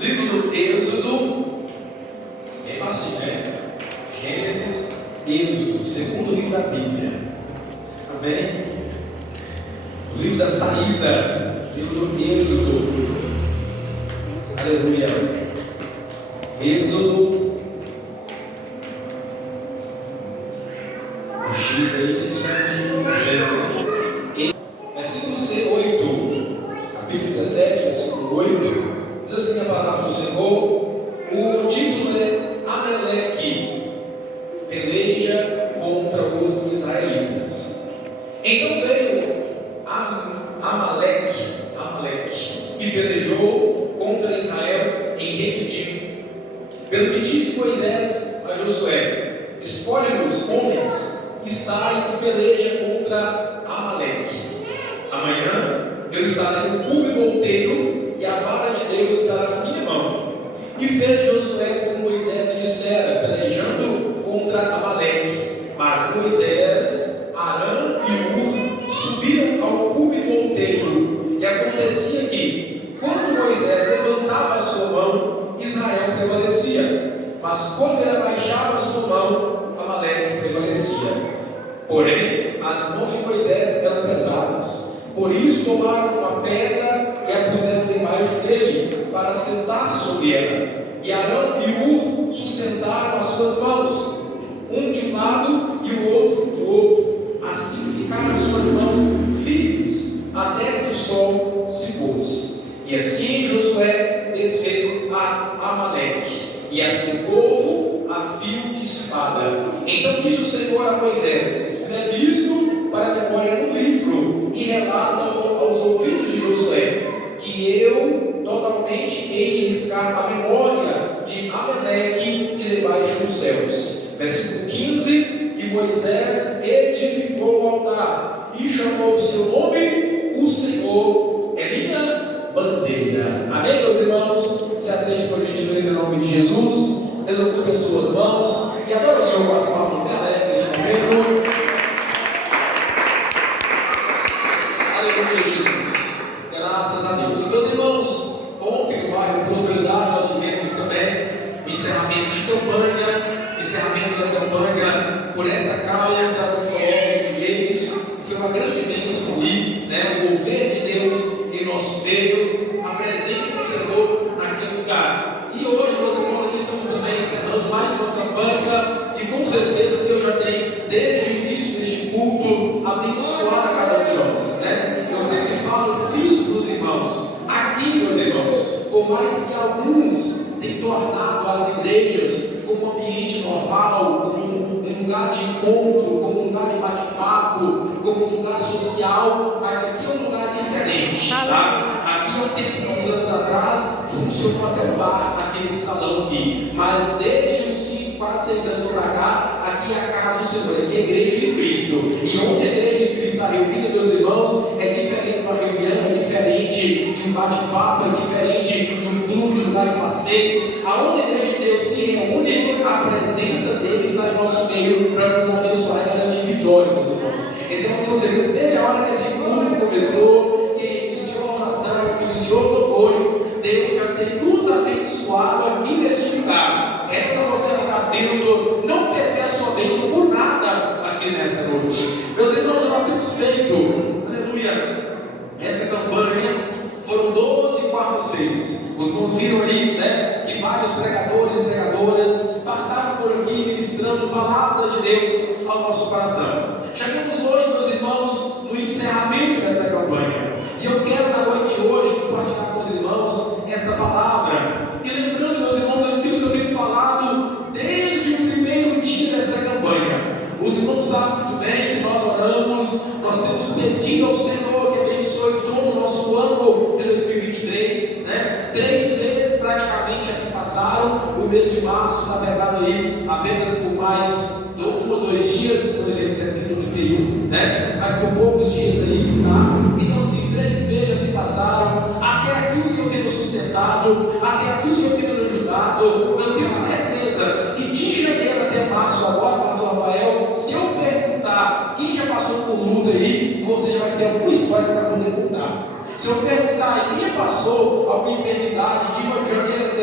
Livro do Êxodo, é fácil, né? Gênesis, Êxodo, segundo livro da Bíblia. Amém? O livro da saída, livro do Êxodo. Aleluia. Êxodo. O X aí tem som de 0. Versículo 8. Capítulo 17, versículo 8. Diz assim a palavra do Senhor. O título é Amaleque peleja contra os israelitas. Então veio Amaleque e pelejou contra Israel em Refidim. Pelo que disse Moisés a Josué: escolhe-nos homens e sai e peleja contra Amaleque. Amanhã eu estarei no cume do outeiro e a vara de Deus estará na minha mão. E fez Josué como Moisés lhe dissera, pelejando contra Amaleque. Mas Moisés, Arão e Hur subiram ao cume do outeiro. E acontecia que, quando Moisés levantava a sua mão, Israel prevalecia. Mas quando ele abaixava a sua mão, Amaleque prevalecia. Porém, as mãos de Moisés eram pesadas. Por isso tomaram uma pedra e a puseram debaixo dele, para sentar-se sobre ela. E Arão e Hur sustentaram as suas mãos, um de um lado e o outro do outro. Assim ficaram as suas mãos firmes, até que o sol se pôs. E assim Josué desfez a Amaleque, e a seu povo a fio de espada. Então disse o Senhor a Moisés: escreve isto para memória no livro, e relata aos ouvidos de Josué, que eu totalmente hei de riscar a memória de Amaleque de debaixo dos céus. Versículo 15: e Moisés edificou o altar e chamou o seu nome: o Senhor é minha bandeira. Amém, meus irmãos? Se aceite por gentileza em nome de Jesus. Desocupe as suas mãos e adora o Senhor com as palmas bem alegres neste momento. Aleluia, Jesus. Graças a Deus. Meus irmãos, ontem no bairro Prosperidade nós vivemos também encerramento de campanha, encerramento da campanha por esta causa, por obra de Deus. Foi uma grande bênção ali, né? O mover de Deus em nosso meio, a presença do Senhor naquele lugar. E hoje, meus irmãos, aqui estamos também encerrando mais uma campanha, e com certeza Deus já tem, desde o início deste culto, abençoado a cada um de nós, né? Eu sempre falo, friso para os irmãos, aqui, meus irmãos, por mais que alguns tenham tornado as igrejas como um ambiente normal, como um lugar de encontro, como um lugar de bate-papo, como um lugar social, mas aqui é um lugar diferente, tá? Aqui há alguns anos atrás funcionou até um bar, aqui nesse salão aqui, mas desde uns 5, quase 6 anos para cá, aqui é a casa do Senhor, aqui é a igreja de Cristo, e onde a igreja de Cristo está reunida, meus irmãos, é diferente de uma reunião, é diferente de um bate-papo, é diferente de um clube, de um lugar de passeio. Aonde a igreja de Deus se reúne, a presença dele está em nosso meio para nos abençoar e garantir vitória, meus irmãos. Então eu tenho certeza, desde a hora que esse culto começou, que iniciou a oração, que iniciou os louvores, Deus já tem nos abençoado aqui neste lugar. Resta você ficar atento, não perder a sua bênção por nada aqui nessa noite. Meus irmãos, nós temos feito, aleluia, essa campanha. Foram 12 quartas-feiras. Os irmãos viram aí, né, que vários pregadores e pregadoras passaram por aqui ministrando palavras de Deus ao nosso coração. Chegamos hoje, meus irmãos, no encerramento desta campanha. E eu quero na noite de hoje compartilhar com os irmãos esta palavra. E lembrando, meus irmãos, aquilo que eu tenho falado desde o primeiro dia dessa campanha. Os irmãos sabem muito bem que nós oramos, nós temos pedido ao Senhor que abençoe todo o nosso ano de 2023, né? 3 vezes praticamente já se passaram, o mês de março, na verdade, aí, apenas por mais 1 ou 2 dias, não me lembro se é 30 ou 31, né? Mas por poucos dias aí, tá? Então, assim, 3 vezes já se passaram, até aqui o Senhor tem nos sustentado, até aqui o Senhor tem nos ajudado. Eu tenho certeza que de janeiro até março, agora, pastor Rafael, se eu perguntar quem já passou por luta aí, você já vai ter alguma história para poder contar. Se eu perguntar aí, quem já passou alguma enfermidade de janeiro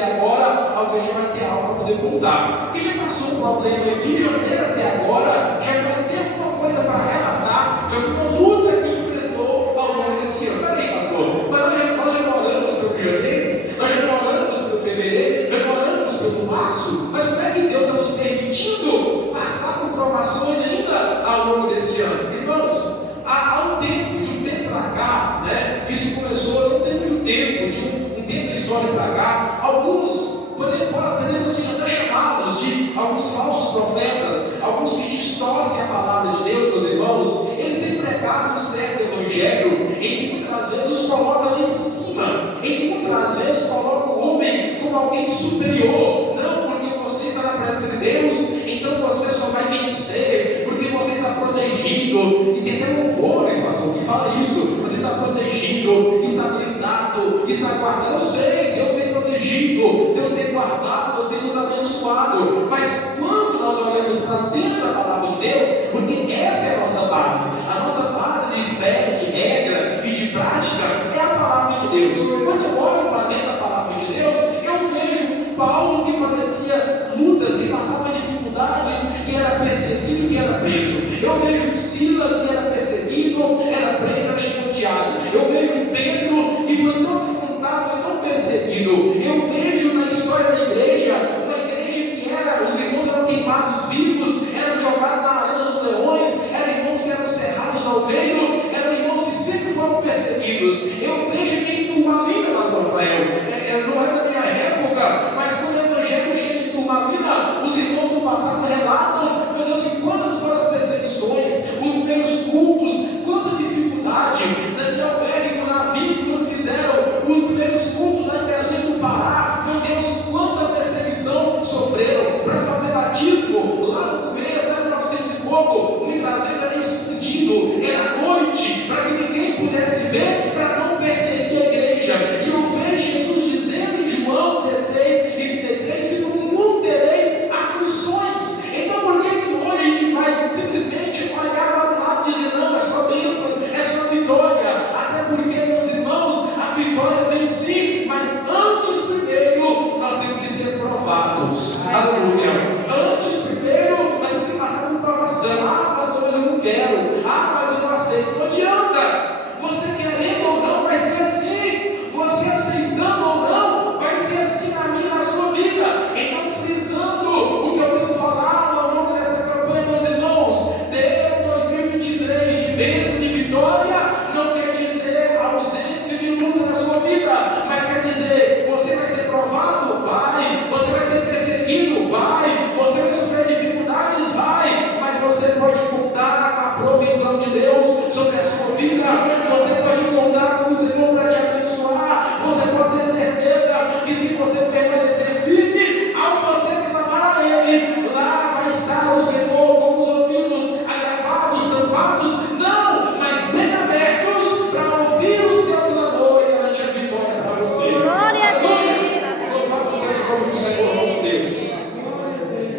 algo, a gente vai ter algo para poder contar. Porque já passou um problema de janeiro até agora, já vai ter alguma coisa para relatar de alguma luta que enfrentou ao longo desse ano. Peraí, pastor, mas nós já oramos pelo janeiro, nós já oramos pelo fevereiro, já oramos pelo março, mas como é que Deus está nos permitindo passar por provações ainda ao longo desse ano? Irmãos, há um tempo, de um tempo para cá, né? Isso começou não tem muito tempo, de um tempo da história para cá, alguns podemos assim até chamá-los de alguns falsos profetas, alguns que distorcem a palavra de Deus, meus irmãos. Eles têm pregado um certo evangelho em que muitas vezes os coloca lá em cima, em que muitas vezes coloca o homem como alguém superior. Não, porque você está na presença de Deus, então você só vai vencer, porque você está protegido. E tem até louvores, pastor, que fala isso. Você está protegido, está blindado, está guardado. Eu sei, Deus tem protegido, Deus tem guardado, Deus tem nos abençoado. Mas quando nós olhamos para dentro da palavra de Deus, porque essa é a nossa base de fé, de regra e de prática é a palavra de Deus. Quando eu olho para dentro da palavra de Deus, eu vejo Paulo que padecia lutas, que passava dificuldades, que era perseguido, que era preso. Eu vejo Silas que era perseguido, era preso, era chicoteado. Eu vejo Pedro que foi tão afrontado, foi tão perseguido. Eu vejo na história da igreja, uma igreja que os irmãos eram queimados vivos, eram jogados na arena dos leões, eram irmãos que eram cerrados ao meio, eram irmãos que sempre foram perseguidos. Eu vejo que em Turmalina, pastor Rafael, não é da minha época, mas quando o evangelho chega em Turmalina, os irmãos do passado relatam, meu Deus, que quantas foram as perseguições, os primeiros cultos, quanta dificuldade. Daniel Berg, no navio, quando fizeram os primeiros cultos lá em Belém do Pará, meu Deus, quanta perseguição sofreram para fazer batismo lá no começo, lá em 1900 e pouco, muitas vezes era escondido, era noite, para que ninguém pudesse ver, para não perseguir a igreja. E eu vejo Jesus dizendo em João 16 e 33 que no mundo tereis aflições. Então por que hoje a gente vai simplesmente olhar para o lado e dizer, não, é só bênção, é só vitória? Até porque, meus irmãos, a vitória vem sim, mas antes primeiro nós temos que ser provados. Aleluia. Antes primeiro nós temos que passar por provação. Ah, pastor, mas eu não quero. Ah, mas eu não aceito. Não adianta. Você querendo ou não, vai ser assim. Você aceitando ou não, vai ser assim na minha e na sua vida. Então, frisando o que eu tenho falado ao longo desta campanha, meus irmãos, ter um 2023 de bênção, de vitória, não quer dizer ausência de luta na sua vida, mas quer dizer, você vai ser provado? Vai. Você vai ser perseguido? Vai. Você vai sofrer dificuldades? Vai. Mas você pode contar com a provisão de Deus sobre a sua vida. Você pode contar com o Senhor para te abençoar. Você pode ter certeza que se você permanecer firme, ao você clamar a Ele, lá vai estar o Senhor com os ouvidos agravados, tampados, não, mas bem abertos para ouvir o seu clamor e garantir a vitória para você. Glória a Deus. Louvado seja o nome do Senhor nosso Deus.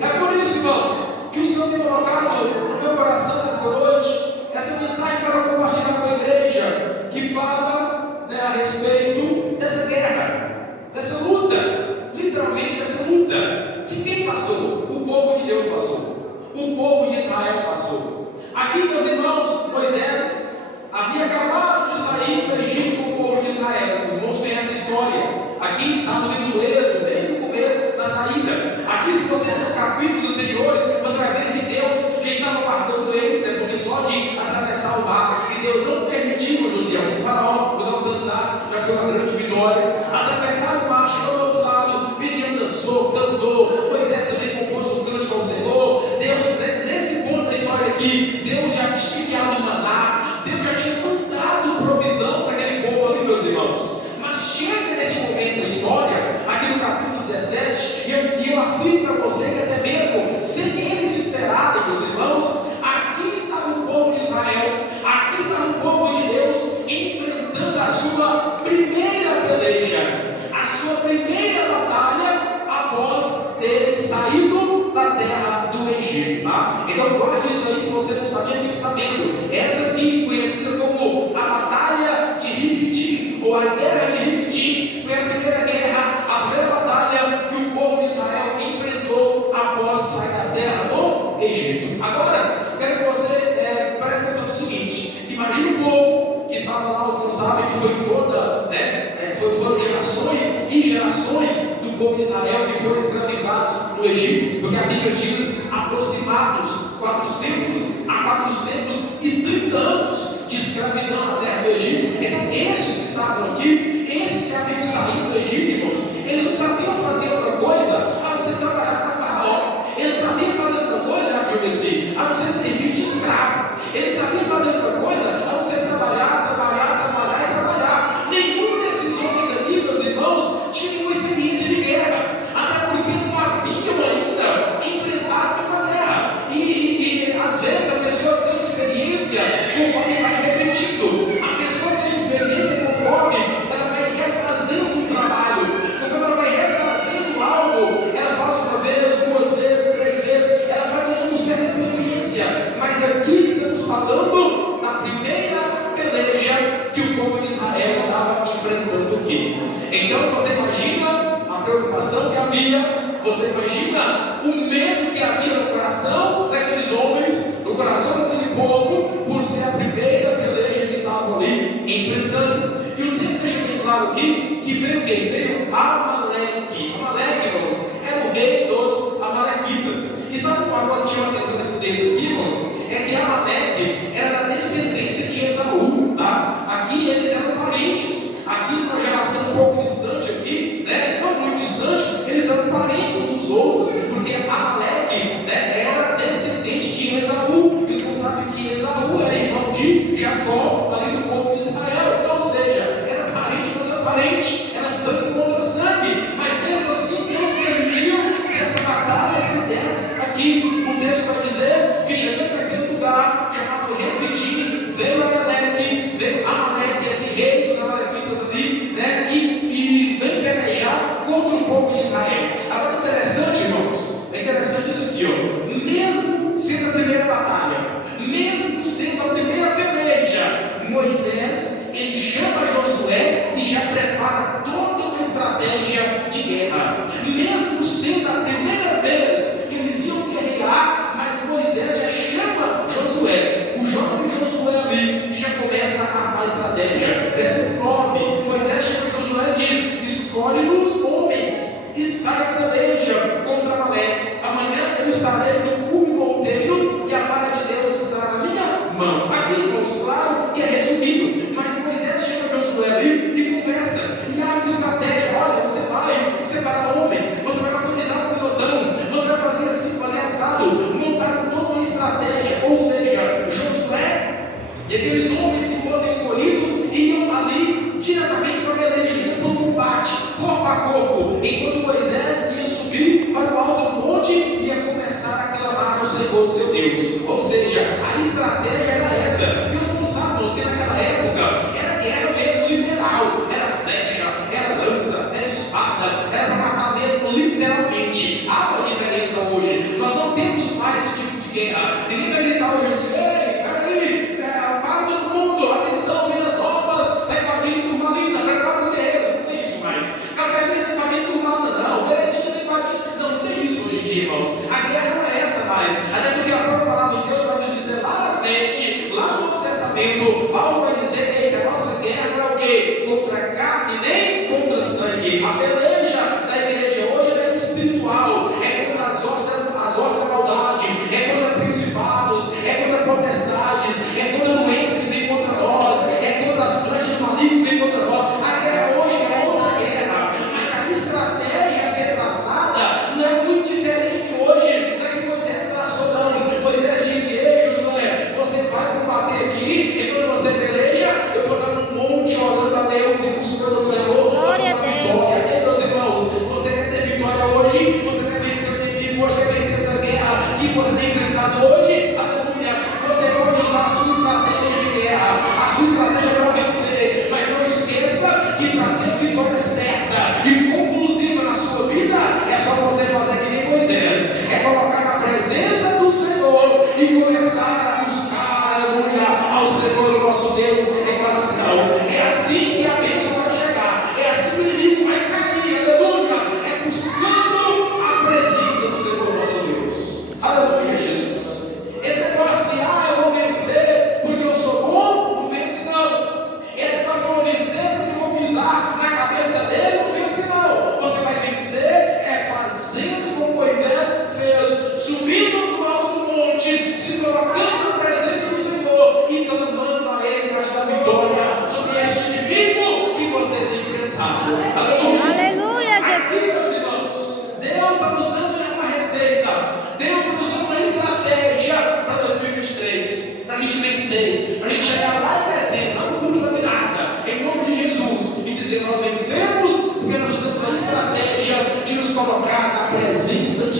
É por isso, irmãos, que o Senhor tem colocado no meu coração nesta noite essa mensagem para compartilhar com a igreja, que fala, né, a respeito dessa guerra, dessa luta, literalmente dessa luta, que quem passou? O povo de Deus passou, o povo de Israel passou. Aqui, meus irmãos, Moisés havia acabado de sair do Egito com o povo de Israel. Os irmãos conhecem a história. Aqui está no livro do Êxodo, bem no começo da saída. Aqui, se você ler os capítulos anteriores, você vai ver que Deus já estava guardando eles, né? Porque só de atravessar o mar, e Deus não permitiu, Josiel, que o faraó os alcançasse, já foi uma grande vitória. Atravessar o mar, chegou do outro lado, Miriam dançou, cantou, Moisés também compôs um cântico ao Senhor. Deus, nesse ponto da história aqui, Deus já tinha enviado maná, Deus já tinha mandado provisão para aquele povo ali, meus irmãos. Mas chega neste momento da história, aqui no capítulo 17, e eu afirmo para você que até mesmo sem eles esperarem, meus irmãos, aqui estava o povo de Israel, aqui estava o povo de Deus enfrentando a sua primeira peleja, a sua primeira batalha após terem saído da terra do Egito, tá? Então guarde isso aí, se você não sabia, fique sabendo. Essa aqui, conhecida como a Batalha de Rifidim, ou a Guerra de Rifidim, foi a primeira guerra, a primeira batalha que o povo de e gerações do povo de Israel que foram escravizados no Egito, porque a Bíblia diz aproximados 400 a 430 anos de escravidão na terra do Egito. Então esses que estavam aqui, esses que haviam saído do Egito, irmãos, eles não sabiam fazer outra coisa a não ser trabalhar para Faraó. Eles não sabiam fazer outra coisa, já comecei, a não ser servir de escravo. Eles sabiam fazer outra coisa a não ser trabalhar. Nenhum desses homens aqui, meus irmãos, tinha uma experiência de guerra, até porque não haviam ainda enfrentado uma guerra. E às vezes a pessoa tem experiência conforme vai repetindo. A pessoa tem experiência conforme ela vai refazendo um trabalho, conforme ela vai refazendo algo. Ela faz uma vez, 2 vezes, 3 vezes, ela vai ganhando certa experiência. Mas aqui estamos falando da primeira peleja que o povo de Israel estava enfrentando aqui. Então você imagina a preocupação que havia, você imagina o medo que havia no coração daqueles homens, no coração daquele povo, por ser a primeira peleja que estavam ali enfrentando. E o texto deixa bem claro aqui que veio quem? Veio Amaleque. Amaleque, irmãos, era o rei dos Amalequitas. E sabe uma coisa que chama atenção nesse texto aqui, irmãos? É que Amaleque era da descendência de Esaú, tá? Aqui eles eram parentes. Aqui numa geração um pouco distante aqui, né? Não muito distante, eles eram parentes uns dos outros, porque Amaleque, né, era descendente de Esaú. E vocês sabem que Esaú era irmão de Jacó, ali do povo de Israel. Então, ou seja, era parente contra parente, era sangue contra sangue. Mas mesmo assim, Deus permitiu que essa batalha se desse aqui. O texto vai dizer que chegando naquele lugar chamado Refidim, veio Amaleque, esse rei dos Amalequitas ali, né? E veio pelejar contra o povo de Israel. Agora interessante, irmãos, é interessante isso aqui, ó. Mesmo sendo a primeira batalha, mesmo sendo a primeira peleja, Moisés, ele chama Josué e já prepara toda uma estratégia de guerra. Mesmo sendo a primeira vez que eles iam guerrear, mas Moisés já chama Josué, o jovem Josué ali, e já começa a armar a estratégia. Versículo 9, Moisés chama Josué e diz: escolhe-nos homens e sai a peleja contra Amaleque. Amanhã eu estarei no cume monteiro e a vara de Deus estará na minha mão. Aqui, irmãos, claro que é resumido, mas Moisés chama Josué ali e conversa, e abre uma estratégia. Olha, você vai separar homens, você vai organizar um pelotão, você vai fazer assim, fazer assado. Montaram toda uma estratégia, ou seja, Josué e aqueles homens que fossem escolhidos iam ali diretamente para a peleja, iam para o combate, corpo a corpo, enquanto Moisés ia subir para o alto do monte e ia começar a clamar ao Senhor, seu Deus. Ou seja, a estratégia era essa. Deus não sabe que naquela época era guerra mesmo literal, era flecha, era lança, era espada, era para matar mesmo literalmente. Há uma diferença hoje, nós não temos mais esse tipo de guerra. Ninguém vai gritar hoje assim: ei, peraí, para todo mundo, atenção, Minas Novas, está invadindo Turmalina, prepara os guerreiros. Não tem isso mais. Catarina está invadindo Turmalina, não. Veretinha está invadindo. Não tem isso hoje em dia, irmãos. A guerra não é essa mais. Até porque a própria palavra de Deus vai nos dizer lá na frente, lá no Novo Testamento, Paulo vai dizer que a nossa guerra não é o quê? Contra a carne nem contra sangue. A peleja da igreja hoje é espiritual, é contra as hostes da maldade, é contra principados, é contra potestades, é contra a doença que vem contra nós, é contra as flechas do maligno que vem contra nós. A guerra hoje é outra guerra, mas a estratégia a ser traçada não é muito diferente hoje da que Moisés traçou, não. Moisés disse: ei, Josué, você vai combater aqui, e quando você peleja, eu vou dar um monte orando a Deus e buscando o Senhor. Glória a Deus.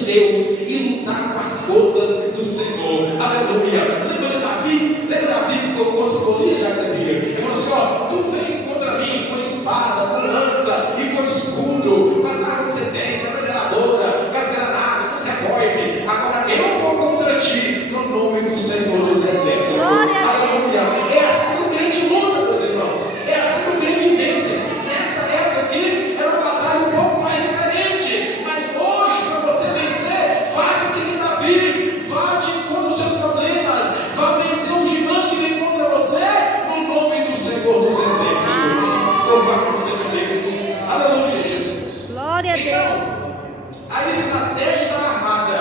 Deus e lutar com as forças do Senhor. Aleluia. Lembra de Davi? Lembra de Davi contra Golias? Já sabia. Ele falou assim: ó, tu vens contra mim com espada, com lança e com escudo, com as armas que você tem, com a metralhadora, com as granadas, com os revólveres. Agora eu vou contra ti no nome do Senhor dos Exércitos. Aleluia. É assim que o crente luta, meus irmãos. É assim que o crente vence. Nessa época aqui era uma batalha um pouco mais diferente, mas hoje, para você vencer, faça que nem Davi. Vá de contra os seus problemas, vá vencer o gigante que vem contra você no nome do Senhor dos Exércitos. Louvado seja Deus. Aleluia, Jesus. Glória a Deus. A estratégia da armada.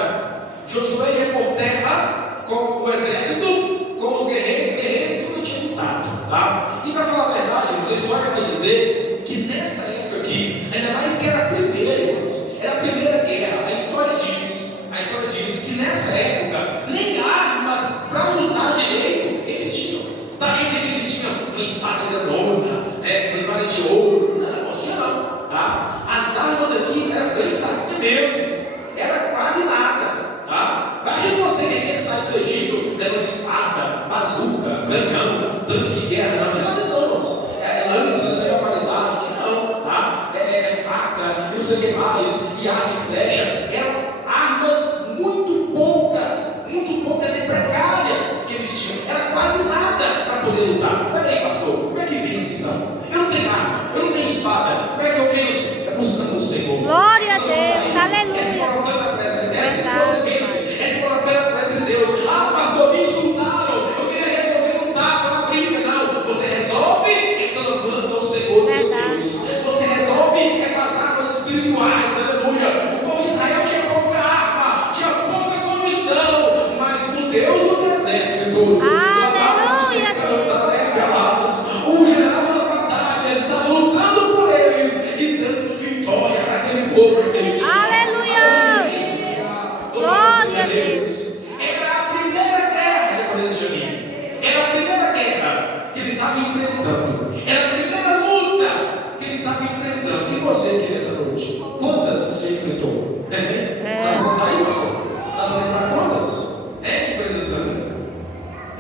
Josué ia por terra com o exército, com os guerreiros tudo tinha lutado, tá? E para falar a verdade, a história vai dizer que nessa época aqui, ainda mais que era a primeira, irmãos, era a primeira guerra. A história diz que nessa época nem armas para lutar direito eles tinham. Tá achando que eles tinham uma espada grandona, uma espada de ouro? Não tinha não, tá? As armas aqui eram bem fracas mesmo, era quase nada, tá? Imagina você que sai do Egito levando espada, bazuca, canhão, tanque de guerra, não tinha nada disso, irmãos. Lança, melhor qualidade, não, tá? Faca, e não sei o que mais, e arma e flecha, eram armas muito poucas e precárias que eles tinham, era quase nada para poder lutar. Peraí, pastor, como é que vence então? Eu não tenho arma, eu não tenho espada, como é que eu venço? É buscando o Senhor. Glória a Deus, aleluia. É se colocando a pressa, você vence, é se colocando a pressa de Deus. Ah, pastor, me insultaram, eu queria resolver um tapa na briga. Não, você resolve clamando ao Senhor, seu Deus. Você resolve com as armas espirituais, aleluia. O povo de Israel tinha pouca arma, tinha pouca condição, mas com Deus nos exércitos, Aleluia, o general das batalhas estava lutando por eles e dando vitória para aquele povo, aquele dia. aleluia. Glória a Deus. Era a primeira guerra de Abraão de mim. Era a primeira guerra que eles estavam enfrentando. Era a primeira luta que eles estavam enfrentando. E você aqui nessa noite? Quantas você enfrentou? Aí, pastor, dá para lembrar quantas? De coisas assim.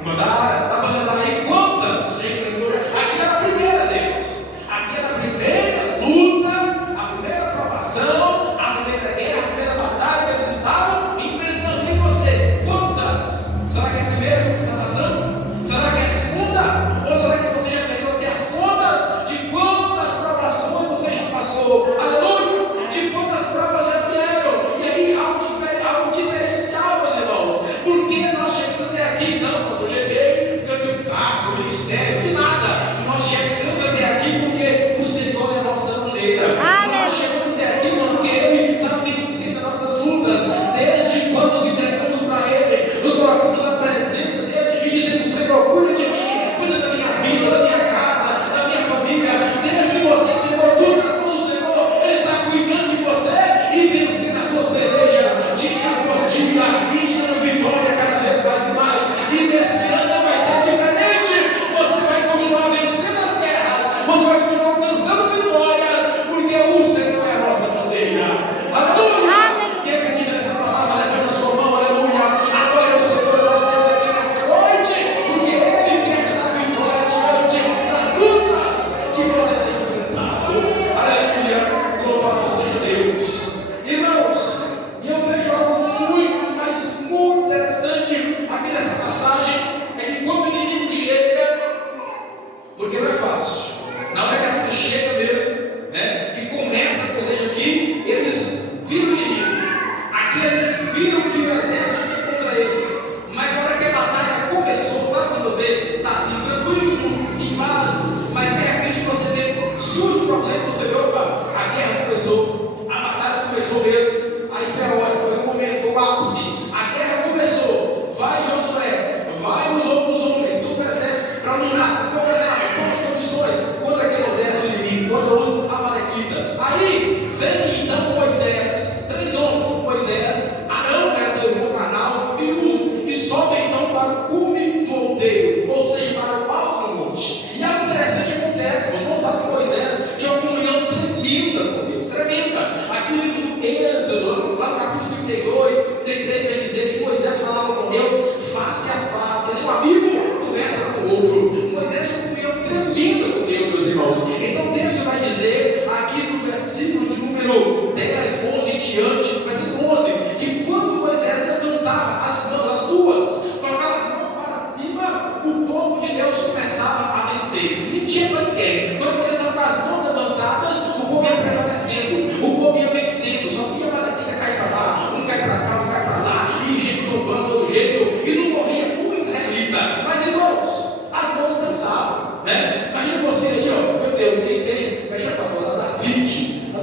Dá para lembrar aí quantas você enfrentou? Aqui era a primeira deles. Aqui era a primeira luta, a primeira provação, a primeira guerra, a primeira batalha que eles estavam enfrentando. E você? Quantas? Será que é a primeira que você está passando? Será que é a segunda? Ou será que você já pegou até as contas de quantas provações você já passou? Aleluia! De quantas provas já vieram? E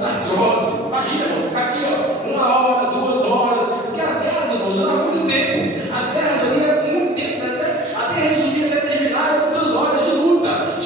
artrose. Imagina, irmãos, ficar aqui, ó, 1 hora, 2 horas, porque as guerras, irmãos, duravam muito tempo. As guerras ali eram muito tempo, até resumir, até terminar, muitas horas de luta.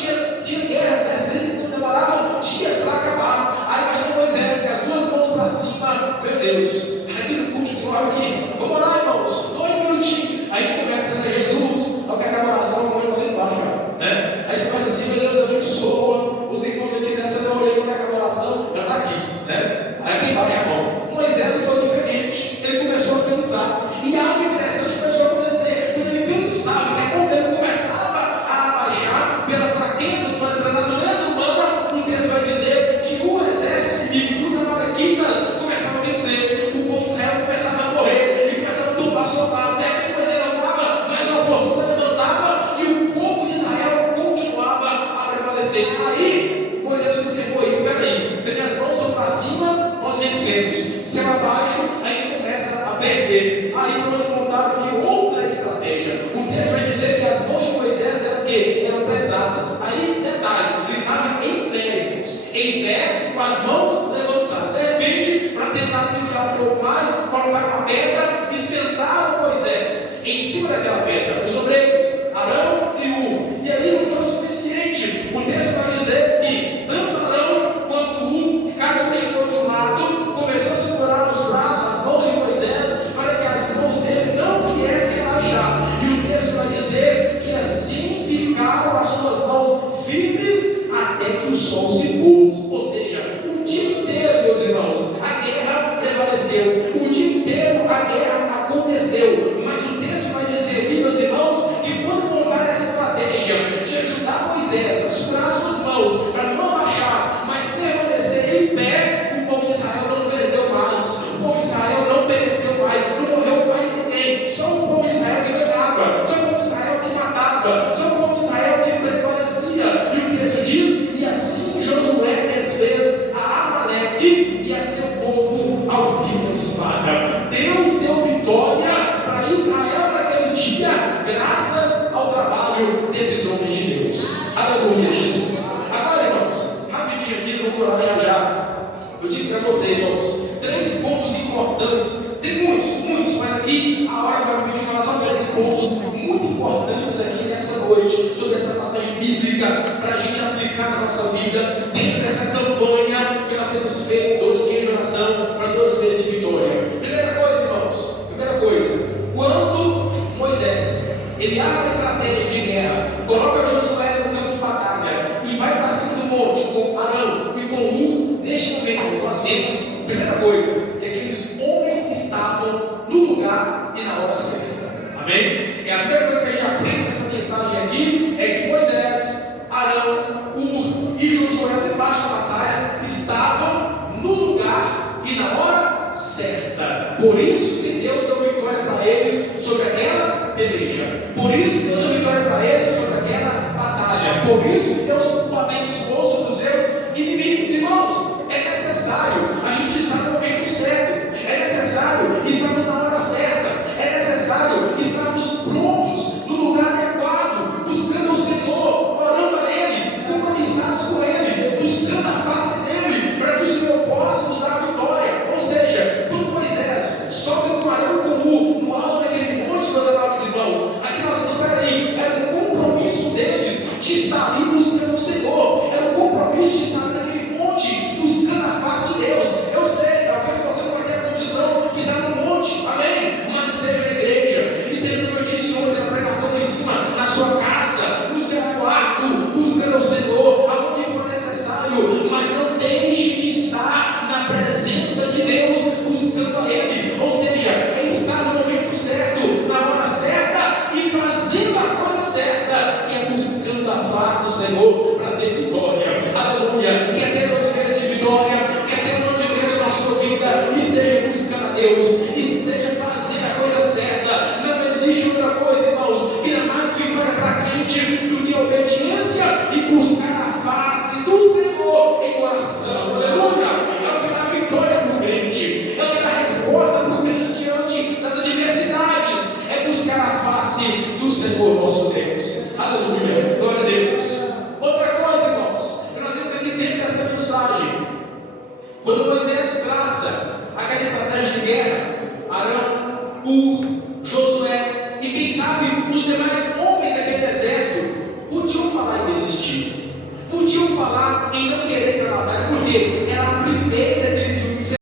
Tinha guerras dessas que demoravam dias para acabar. Aí imagina Moisés, com as 2 mãos para cima, meu Deus, aqui no culto que eu oro aqui, vamos orar, irmãos, 2 minutinhos. Aí a gente começa, né, Jesus, alguém acaba a oração, o mãe está lá embaixo já, né? Aí a gente começa assim, meu Deus, abençoa, os irmãos aqui nessa não, olhei quando acaba a oração, já está aqui, né? Aí aqui embaixo a mão. Moisés foi diferente, ele começou a cansar, e algo interessante começou a acontecer, quando ele cansava, que quando ele começava a abaixar pela fraqueza humana, pela natureza humana, o texto vai dizer que o exército inimigo dos amalequitas começava a vencer, o povo de Israel começava a morrer, e começava a tombar soldado, até que Moisés levantava, mas uma força levantava, e o povo de Israel continuava a prevalecer. Aí, Moisés observou isso, espera aí, se minhas mãos estão para cima, nós vencemos, se ela abaixo, a gente começa a perder. Aí foi onde montaram aqui outra estratégia. O texto vai dizer que as mãos de Moisés eram o quê? Eram pesadas. Aí, detalhe, ele estava em pé, irmãos, em pé, com as mãos levantadas. De repente, para tentar enfiar um pouco mais, colocaram uma pedra e sentaram Moisés em cima daquela pedra. Os obreiros, Arão e Ur. E ali não foi o suficiente. O texto vai dizer que tanto Arão quanto Ur, cada um chegou de um lado, começou a segurar os braços, as mãos de Moisés, para que as mãos dele não viessem a baixar. E o texto vai dizer que assim ficaram as suas mãos firmes até que o sol se pôs. Ou seja, o dia inteiro, meus irmãos, a guerra prevaleceu. O dia inteiro a guerra aconteceu. Mas o texto vai dizer aqui, meus irmãos, que quando montar essa estratégia de ajudar Moisés a segurar as suas mãos para não abaixar, mas permanecer em pé, o povo de Israel não perdeu mais. O povo de Israel não pereceu mais, não morreu mais ninguém. Só o povo de Israel que ganhava, só o povo de Israel que matava, só o povo de Israel que prevalecia. E o texto diz: e assim Josué desfez a Amaleque e a seu povo ao fim da espada. Deus deu vitória para Israel naquele dia, graças ao trabalho desses homens de Deus. Aleluia, Jesus. Agora, irmãos, rapidinho aqui, vamos orar já. Eu digo para vocês, irmãos, 3 pontos importantes. Tem muitos, mas aqui a hora vai me pedir falar só 3 pontos muito importantes aqui nessa noite, sobre essa passagem bíblica, para a gente aplicar na nossa vida, dentro dessa campanha que nós temos feito, 12 dias de oração para 12 meses de vitória. Primeira coisa, irmãos, quando Moisés ele abre a estratégia de guerra, coloca Josué no campo de batalha e vai para cima do monte com Arão e com Ur, neste momento nós vemos, primeira coisa, que aqueles homens estavam no lugar e na hora certa. Amém? É a primeira coisa que a gente aprende nessa mensagem aqui, é que Moisés, Arão, Ur e Josué debaixo da batalha estavam no lugar e na hora certa. Por isso que Deus deu vitória para eles sobre aquela peleja. Por isso que Deus deu vitória para eles sobre aquela batalha. Por isso que Deus abençoou sobre os seus inimigos. Irmãos, é necessário a gente estar no momento certo. É necessário estarmos na hora certa. É necessário estarmos prontos no lugar adequado, buscando o Senhor, orando a Ele, compromissados com Ele, buscando a face dEle, para que o Senhor possa nos dar vitória. Ou seja, quando Moisés sobe com Arão e com Ur no alto daquele monte, meus amados irmãos, aqui nós vamos, espera aí, era um compromisso deles de estar ali buscando o Senhor, era um compromisso de estar ali naquele monte, buscando a face de Deus. Eu sei, talvez você não vai ter a condição de estar no monte, amém? Mas esteja na igreja, esteja no meu disse ontem, na pregação em cima, na sua casa, no seu quarto, buscando o Senhor, aonde for necessário, mas não deixe de estar na presença de Deus, buscando a Ele. Ou seja, é estar no momento certo, na hora certa e fazendo a coisa certa, que é buscando a face do Senhor para ter vitória. Aleluia! Quer ter os dias de vitória, quer ter o nome de Deus na sua vida, esteja buscando a Deus, esteja fazendo a coisa certa. Não existe outra coisa, irmãos, que dá mais vitória para crente do que obediência e buscar a face do Senhor em oração. Aleluia! É o que dá vitória para o crente, é o que dá resposta para o crente diante das adversidades, é buscar a face do Senhor nosso Deus. Aleluia! Glória a Deus. Outra coisa, irmãos, que nós temos aqui dentro dessa mensagem, Quando Moisés traça aquela estratégia de guerra, Arão, Josué e quem sabe os demais homens daquele exército podiam falar em desistir, podiam falar em não querer ir para a batalha, porque era a primeira